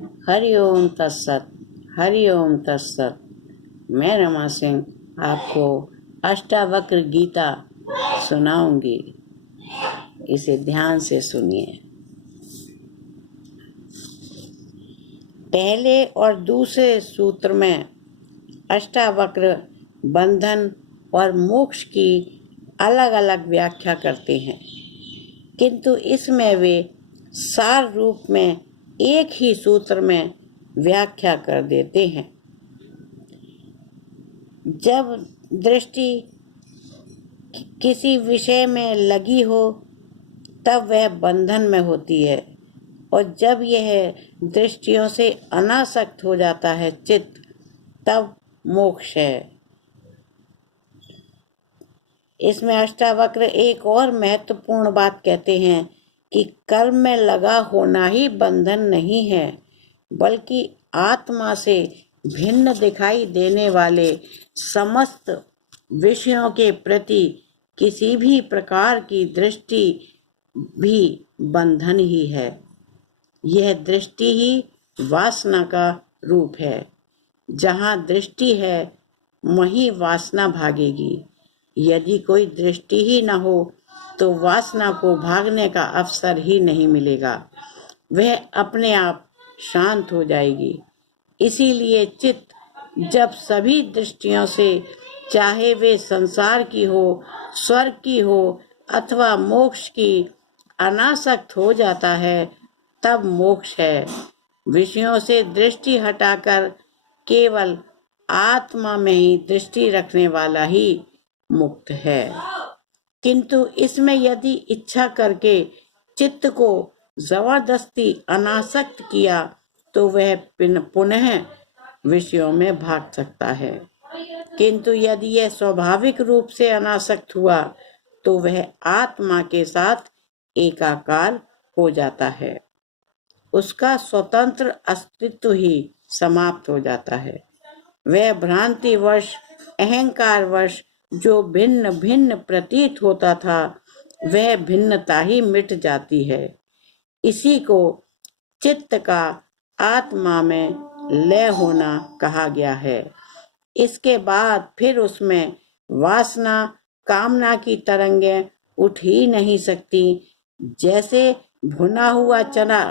हरि ओम तत्सत। हरि ओम तत्सत। मैं रमा सिंह आपको अष्टावक्र गीता सुनाऊंगी। इसे ध्यान से सुनिए। पहले और दूसरे सूत्र में अष्टावक्र बंधन और मोक्ष की अलग अलग व्याख्या करते हैं, किंतु इसमें वे सार रूप में एक ही सूत्र में व्याख्या कर देते हैं। जब दृष्टि किसी विषय में लगी हो तब वह बंधन में होती है, और जब यह दृष्टियों से अनासक्त हो जाता है चित्त, तब मोक्ष है। इसमें अष्टावक्र एक और महत्वपूर्ण बात कहते हैं कि कर्म में लगा होना ही बंधन नहीं है, बल्कि आत्मा से भिन्न दिखाई देने वाले समस्त विषयों के प्रति किसी भी प्रकार की दृष्टि भी बंधन ही है। यह दृष्टि ही वासना का रूप है। जहाँ दृष्टि है वहीं वासना भागेगी। यदि कोई दृष्टि ही न हो तो वासना को भागने का अवसर ही नहीं मिलेगा, वह अपने आप शांत हो जाएगी। इसीलिए चित्त जब सभी दृष्टियों से, चाहे वे संसार की हो, स्वर्ग की हो अथवा मोक्ष की, अनासक्त हो जाता है, तब मोक्ष है। विषयों से दृष्टि हटाकर केवल आत्मा में ही दृष्टि रखने वाला ही मुक्त है। किंतु इसमें यदि इच्छा करके चित्त को जबरदस्ती अनासक्त किया तो वह पुनः विषयों में भाग सकता है। किंतु यदि यह स्वाभाविक रूप से अनासक्त हुआ तो वह आत्मा के साथ एकाकार हो जाता है। उसका स्वतंत्र अस्तित्व ही समाप्त हो जाता है। वह भ्रांतिवश, अहंकारवश जो भिन्न भिन्न प्रतीत होता था, वह भिन्नता ही मिट जाती है। इसी को चित्त का आत्मा में लय होना कहा गया है। इसके बाद फिर उसमें वासना, कामना की तरंगें उठ ही नहीं सकती। जैसे भुना हुआ चना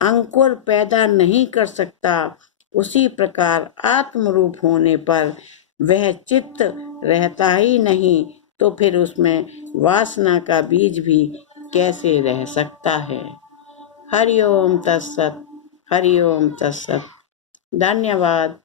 अंकुर पैदा नहीं कर सकता, उसी प्रकार आत्मरूप होने पर वह चित्त रहता ही नहीं, तो फिर उसमें वासना का बीज भी कैसे रह सकता है। हरि ओम तत्सत। हरि ओम तत्सत। धन्यवाद।